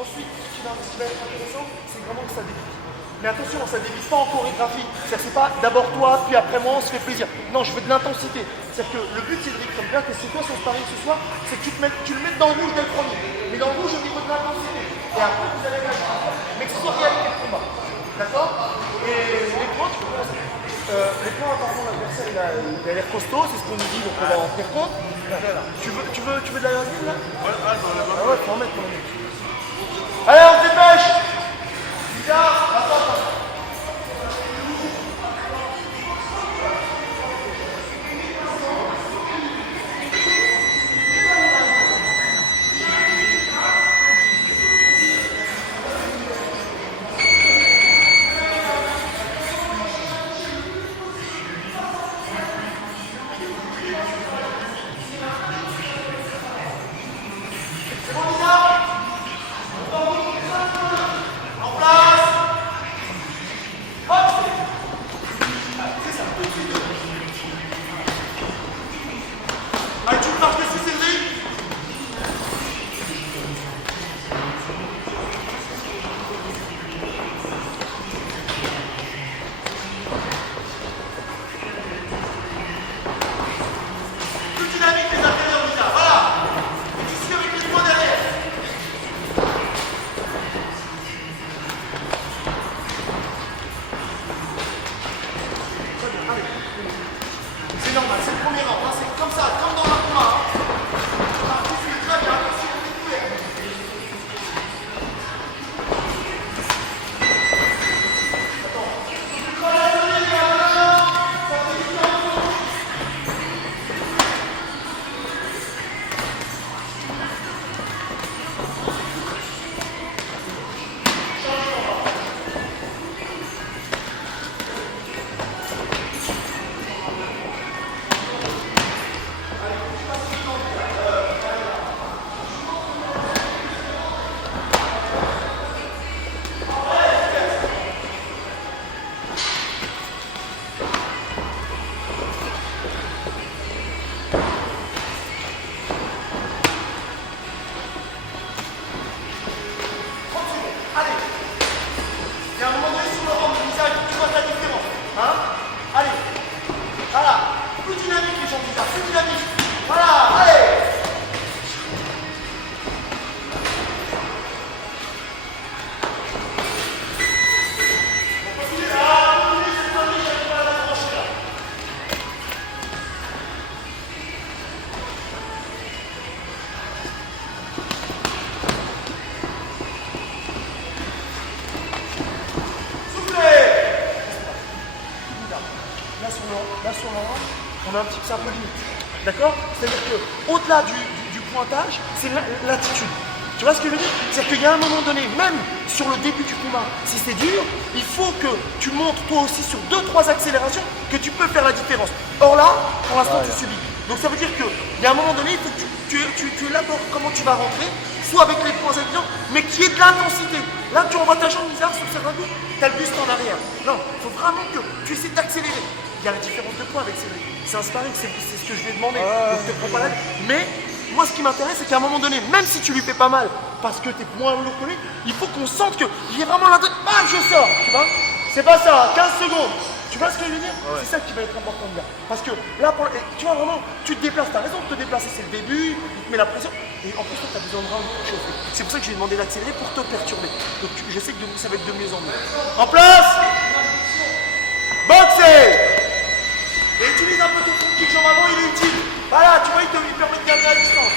Ensuite, ce qui va être intéressant, c'est vraiment que ça débute. Mais attention, ça ne débute pas en chorégraphie. C'est pas d'abord toi, puis après moi, on se fait plaisir. Non, je veux de l'intensité. C'est-à-dire que le but, Cédric, comme bien que c'est toi son sparring ce soir, c'est que tu le mettes dans le rouge dès le premier. Mais dans le rouge au niveau de l'intensité. Et après, vous allez réagir. Mais que ce soit réalité de combat. D'accord? Et les points, tu peux commencer. Les points, apparemment, l'adversaire, il a l'air costaud, c'est ce qu'on nous dit, donc on va en tenir compte. Tu veux de la racine, là? Ouais, ah ouais, faut en mettre quand même. Allez, on se dépêche! Bizarre, attends. C'est normal, c'est le premier rang, hein, c'est comme ça, comme dans un combat. Hein. Tu suis très bien, attention, on est couvert. Il y a un moment donné sur le rang de visage, tu vois la différence. Hein? Allez, voilà. Plus dynamique les gens bizarres, plus dynamique. Voilà, allez. On continue là, on continue cette famille, j'arrive pas à la brancher là. Là sur le rang, on a un petit peu un peu limite. D'accord? C'est-à-dire qu'au-delà du pointage, c'est l'attitude. Tu vois ce que je veux dire? C'est-à-dire qu'il y a un moment donné, même sur le début du combat, si c'est dur, il faut que tu montres toi aussi sur 2-3 accélérations que tu peux faire la différence. Or là, pour l'instant, tu subis. Donc ça veut dire qu'il y a un moment donné, il faut que tu élabores comment tu vas rentrer, soit avec les points évidents, mais qui est de l'intensité. Là, tu envoies ta jambe bizarre sur certains coups, tu as le buste en arrière. Non, il faut vraiment que tu essaies d'accélérer. Il y a la différence de poids avec Cédric. C'est un sparring, c'est ce que je lui ai demandé. Donc je te prends pas la... Mais moi, ce qui m'intéresse, c'est qu'à un moment donné, même si tu lui fais pas mal, parce que tu es moins lourd que lui, il faut qu'on sente qu'il y ait vraiment l'intérêt. Ah, je sors, tu vois? C'est pas ça, 15 secondes. Tu vois ce que je veux dire? Ouais. C'est ça qui va être important de dire. Parce que là, tu vois vraiment, tu te déplaces, tu as raison de te déplacer, c'est le début, il te met la pression. Et en plus, tu as besoin de rendre quelque chose. C'est pour ça que j'ai demandé d'accélérer pour te perturber. Donc je sais que ça va être de mieux en mieux. En place! Boxer! Et utilise un peu ton front kick, jambe avant, il est utile. Voilà, tu vois, il permet de gagner la distance.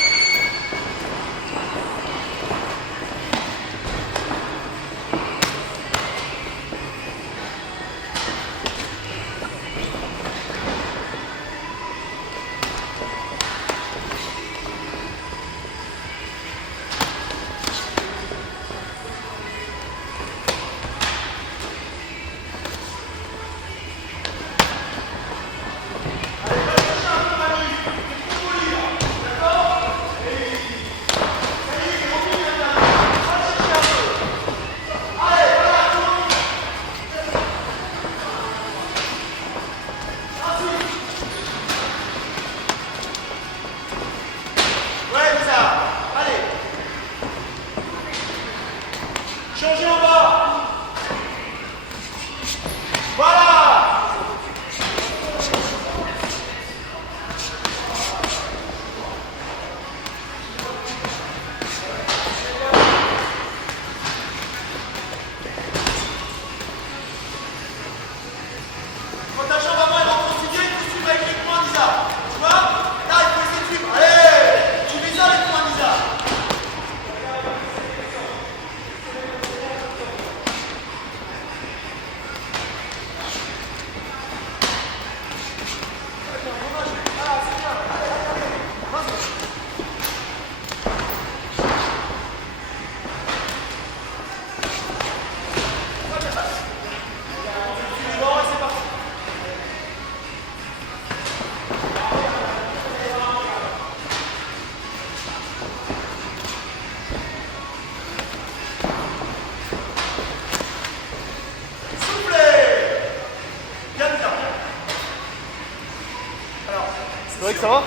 vrai que ça va?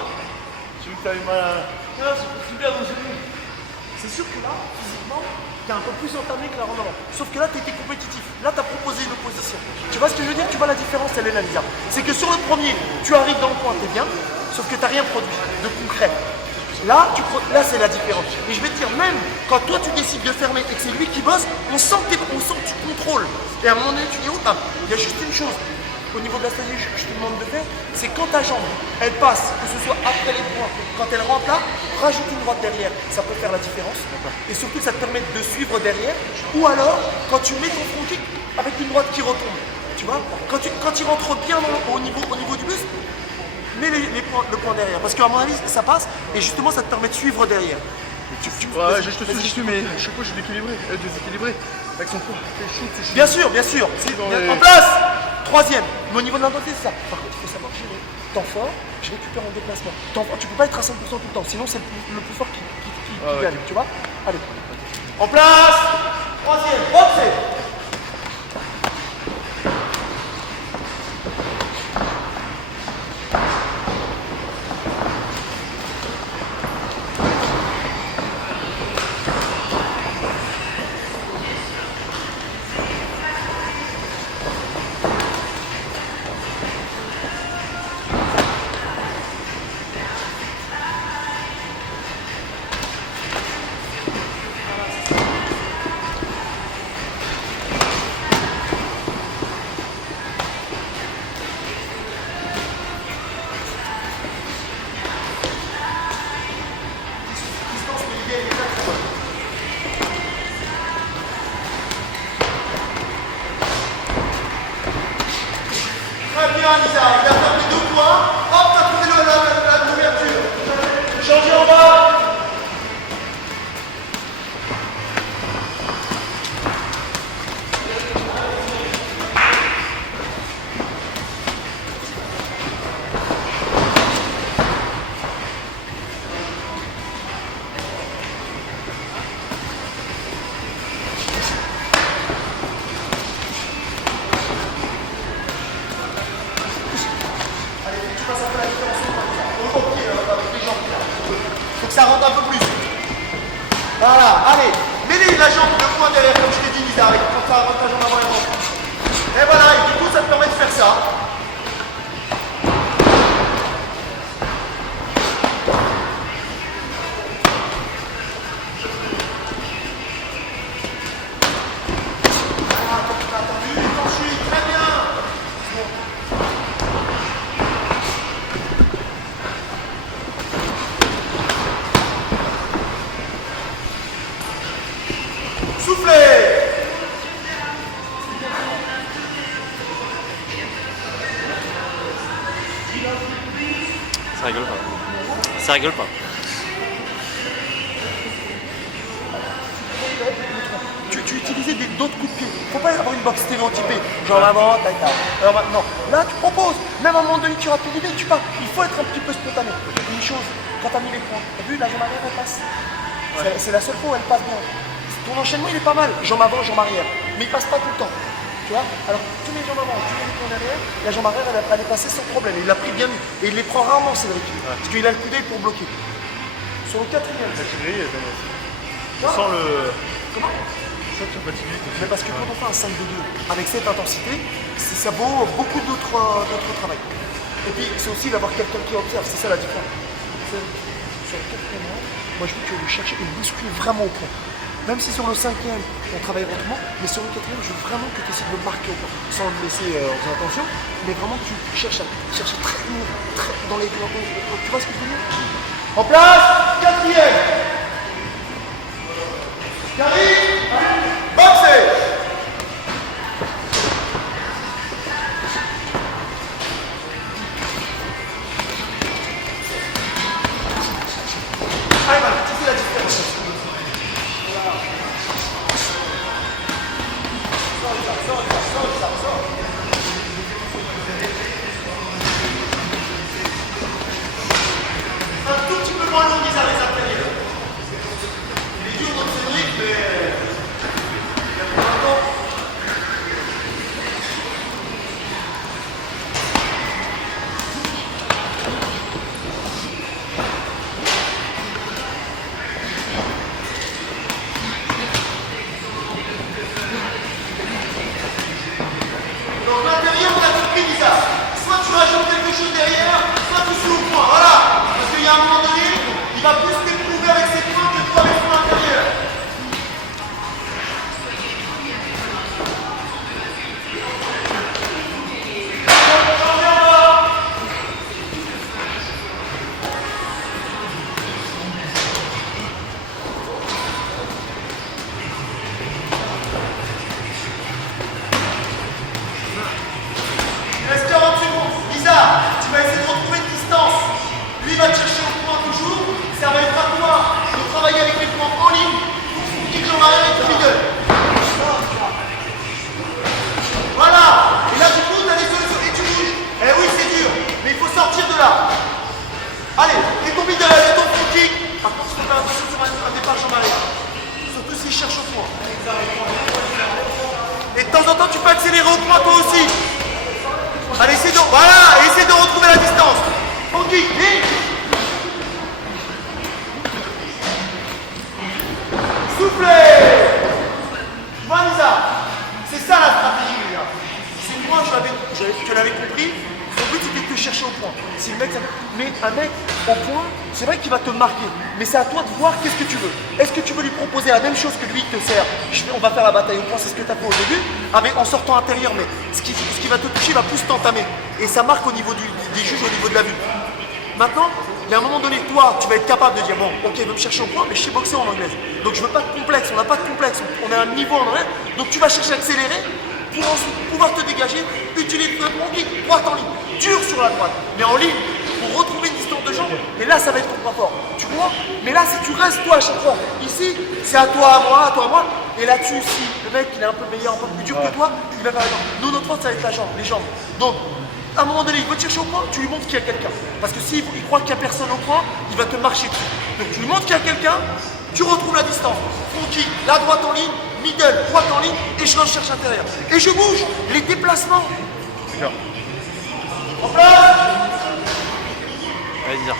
J'ai vu que t'avais mal à... Ah, c'est super dans le genou. C'est sûr que là, physiquement, t'es un peu plus entamé que la randonnée. Sauf que là, t'étais compétitif. Là, t'as proposé une opposition. Tu vois ce que je veux dire? Tu vois la différence, elle est là, Lisa. C'est que sur le premier, tu arrives dans le point, t'es bien, sauf que t'as rien produit de concret. Là, là c'est la différence. Et je vais te dire, même quand toi tu décides de fermer et que c'est lui qui bosse, on sent que tu contrôles. Et à un moment donné, tu dis, oh, il y a juste une chose. Au niveau de la stratégie, je te demande de faire, c'est quand ta jambe, elle passe, que ce soit après les points, quand elle rentre là, rajoute une droite derrière, ça peut faire la différence. Et surtout, ça te permet de suivre derrière. Ou alors, quand tu mets ton front kick avec une droite qui retombe, tu vois, quand il rentre bien au niveau du buste, mets le point derrière. Parce qu'à mon avis, ça passe, et justement, ça te permet de suivre derrière. Ouais, je te suis, mais à chaque fois, je suis déséquilibré. Avec son poids, bien sûr. En place. Troisième. Mais au niveau de l'intensité, c'est ça. Par contre, il faut savoir gérer. Temps fort, je récupère en déplacement. Temps fort, tu peux pas être à 100% tout le temps, sinon c'est le plus fort qui gagne, tu vois. Allez. En place. Troisième. Boxer. Très bien, Lisa. Il a fermé 2 points. Hop, t'as trouvé la couverture. Changez en bas. Faut que ça rentre un peu plus. Voilà, allez, mets la jambe de poing derrière, comme je t'ai dit, Lisa, avec comme ça, rentre ta jambe avant et avant. Et voilà, et du coup, ça te permet de faire ça. T'as vu, épanché, très bien. Soufflez. Ça rigole pas. Ça rigole pas. Tu utilisais d'autres coups de pied. Faut pas avoir une boxe stéréotypée. Genre avant, tac, tac. Alors maintenant, là tu proposes. Même à un moment donné, tu rates ton idée, tu pars. Il faut être un petit peu spontané. Une chose, quand t'as mis les points, t'as vu, la jambe arrière, elle passe. C'est la seule fois où elle passe bien. Ton enchaînement, il est pas mal. Jambe avant, jambe arrière. Mais il passe pas tout le temps. Tu vois? Alors, tu mets jambe avant, tu mets les points derrière, la jambe arrière, elle est passée sans problème. Il l'a pris bien mis. Et il les prend rarement, Cédric. Parce qu'il a le coup d'œil pour bloquer. Sur le quatrième. Je sens le... Comment? Mais parce que quand on fait un 5-2-2 avec cette intensité, ça vaut beaucoup d'autres travail. Et puis c'est aussi d'avoir quelqu'un qui observe, c'est ça la différence. Sur le quatrième, moi je veux que tu le cherches et le bousculer vraiment au point. Même si sur le cinquième, on travaille lentement, mais sur le quatrième, je veux vraiment que tu essaies de le marquer au point. Sans le laisser en faisant attention, mais vraiment que tu cherches très lourd, dans les... Tu vois ce que je veux dire? En place, quatrième. Carré, boxer. Allez, voilà, tu fais la différence. Un tout petit peu moins long, Lisa, les intérieurs. Il est dur dans le Cédric, mais... arrière et tu middle. Voilà. Et là, du coup, tu as des solutions et tu bouges. Eh oui, c'est dur, mais il faut sortir de là. Allez, et ton middle, et ton front kick. Par contre, il faut faire attention sur un départ jambe arrière. Surtout s'il cherche au point. Et de temps en temps, tu peux accélérer au point toi aussi. Allez, voilà, essaie de retrouver la distance. Front kick, vite. Soufflez. Vanessa, c'est ça la stratégie, les gars. C'est moi, tu l'avais compris. Son but, c'était de te chercher au point. Si le mec, mais un mec au point, c'est vrai qu'il va te marquer. Mais c'est à toi de voir qu'est-ce que tu veux. Est-ce que tu veux lui proposer la même chose que lui te sert? On va faire la bataille au point, c'est ce que tu as fait au début, en sortant intérieur. Mais ce qui va te toucher va plus t'entamer. Et ça marque au niveau des juges, au niveau de la vue. Maintenant, il y a un moment donné, toi, tu vas être capable de dire, bon, ok, il veut me chercher au point, mais je sais boxer en anglaise. Donc je veux pas de complexe, on n'a pas de complexe, on a un niveau en anglais. Donc tu vas chercher à accélérer pour ensuite pouvoir te dégager, utiliser un bon kick, droite en ligne, dur sur la droite, mais en ligne, pour retrouver une distance de jambe. Et là, ça va être ton point fort. Tu vois? Mais là, si tu restes toi à chaque fois, ici, c'est à toi, à moi, à toi, à moi. Et là-dessus, si le mec, il est un peu meilleur, un peu plus dur que toi, il va faire la jambe. Nous, notre force, ça va être la jambe, les jambes. Donc, à un moment donné, il veut te chercher au point, tu lui montres qu'il y a quelqu'un. Parce que s'il croit qu'il n'y a personne au point, il va te marcher dessus. Donc tu lui montres qu'il y a quelqu'un, tu retrouves la distance. Front kick, la droite en ligne, middle, droite en ligne, et je recherche intérieur. Et je bouge, les déplacements. D'accord. En place. Allez, dire.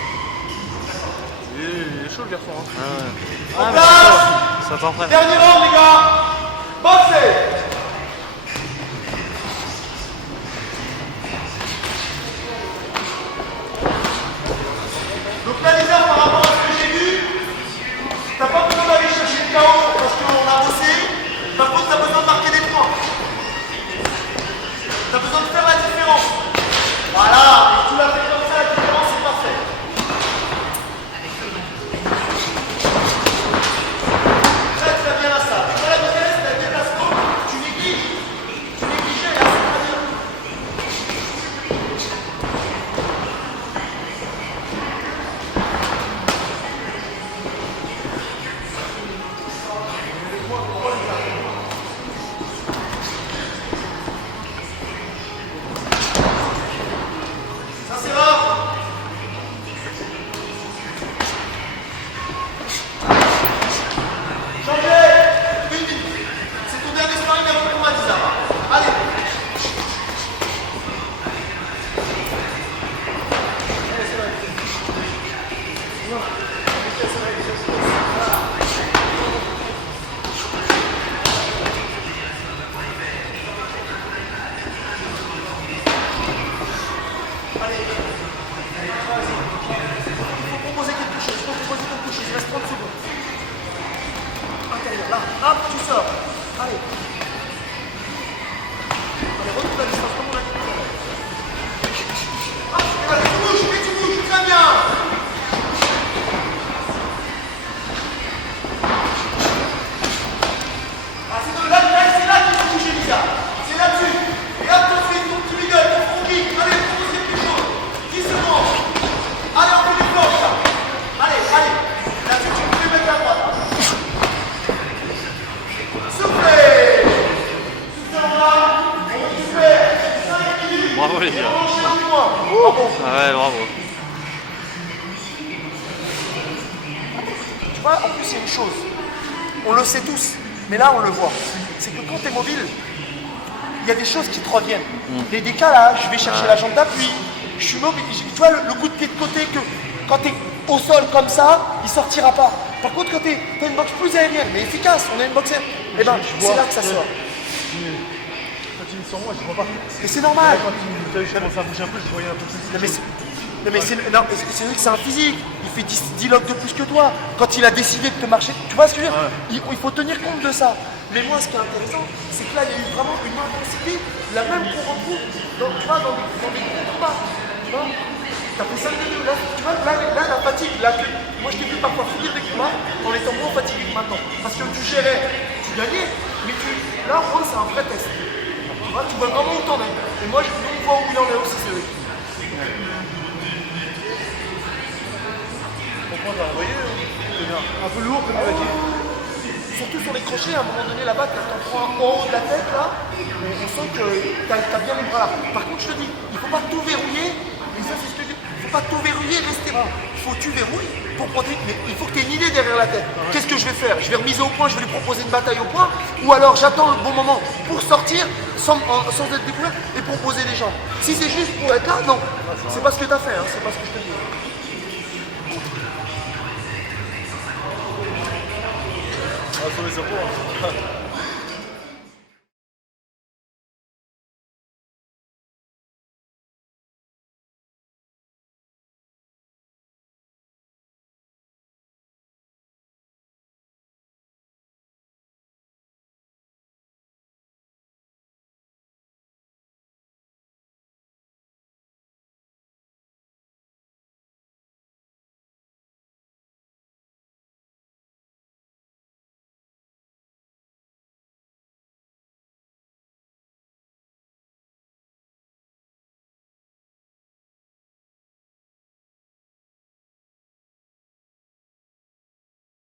Il est chaud le garçon. Hein. En place. Ça t'entraîne. Dernier round, les gars. Boxez. Donc là, les gars, par rapport à ce que j'ai vu, t'as pas besoin d'aller chercher le KO parce qu'on a bossé. Par contre, t'as besoin de marquer des points. T'as besoin de faire la différence. Voilà, et tu l'as fait comme ça, la différence, c'est parfait. Là, tu vas bien à ça. Et la vitesse, t'as le déplacement, tu négliges. Tu négligeais, là, c'est pas bien. Ça c'est rare. Changez. Une minute. C'est ton dernier sparring avant le combat, Lisa. Allez. Proposer quelque chose, il reste 30 secondes. Intérieur, là, hop, tu sors. Allez. Allez, retrouve la distance, comme on a dit tout à l'heure. Hop, et là, tu bouges, très bien. Ah, c'est là qu'il faut bouger, Lisa. C'est là-dessus. Et hop, ton feed, ton petit middle, ton front kick. Allez, propose quelque chose. 10 secondes. Allez, on fait des forces, là. Allez. Là-dessus, tu peux mettre la droite. Soufflez. Soufflez là. Super. 5 minutes. Bravo les gars. Branchez au point. Bravo. Ah ouais, bravo. Tu vois, en plus, il y a une chose. On le sait tous, mais là, on le voit. C'est que quand tu es mobile, il y a des choses qui te reviennent. Les décalages, je vais chercher la jambe d'appui. Je suis mobile. Tu vois, le coup de pied de côté, que quand tu es au sol comme ça, il sortira pas. Par contre, quand tu as une boxe plus aérienne, mais efficace, on a une boxe aérienne, et ben, c'est là que ça sort. Quand il est sur moi, je vois pas. Mais c'est normal. Quand il commence à bouger un peu, je voyais un peu plus. C'est vrai que c'est un physique. Il fait 10 logs de plus que toi. Quand il a décidé de te marcher, tu vois ce que je veux dire? Il faut tenir compte de ça. Mais moi, ce qui est intéressant, c'est que là, il y a eu vraiment une intensité, la même qu'on retrouve dans des gros combats. Tu vois? T'as fait 5 minutes, là, tu vois, là, la fatigue, moi je t'ai vu parfois finir des combats en étant moins fatigué que maintenant. Parce que tu gérais, tu gagnais, mais là, au moins, c'est un vrai test. Tu vois, tu vois vraiment où t'en es. Et moi, on voit où il en est aussi, c'est vrai. On va envoyer un peu lourd, comme on l'a dit. surtout sur les crochets, à un moment donné là-bas, quand on prend en haut de la tête, là, on sent que tu as bien les bras là. Par contre, je te dis, il ne faut pas tout verrouiller, et ça c'est ce que je dis, il ne faut pas tout verrouiller, rester. Il faut que tu verrouilles pour protéger, mais il faut que tu aies une idée derrière la tête. Qu'est-ce que je vais faire? Je vais remiser au point, je vais lui proposer une bataille au point, ou alors j'attends le bon moment pour sortir sans être découvert et proposer les jambes. Si c'est juste pour être là, non. C'est pas ce que tu as fait, hein, c'est pas ce que je te dis. On va sauver ce point.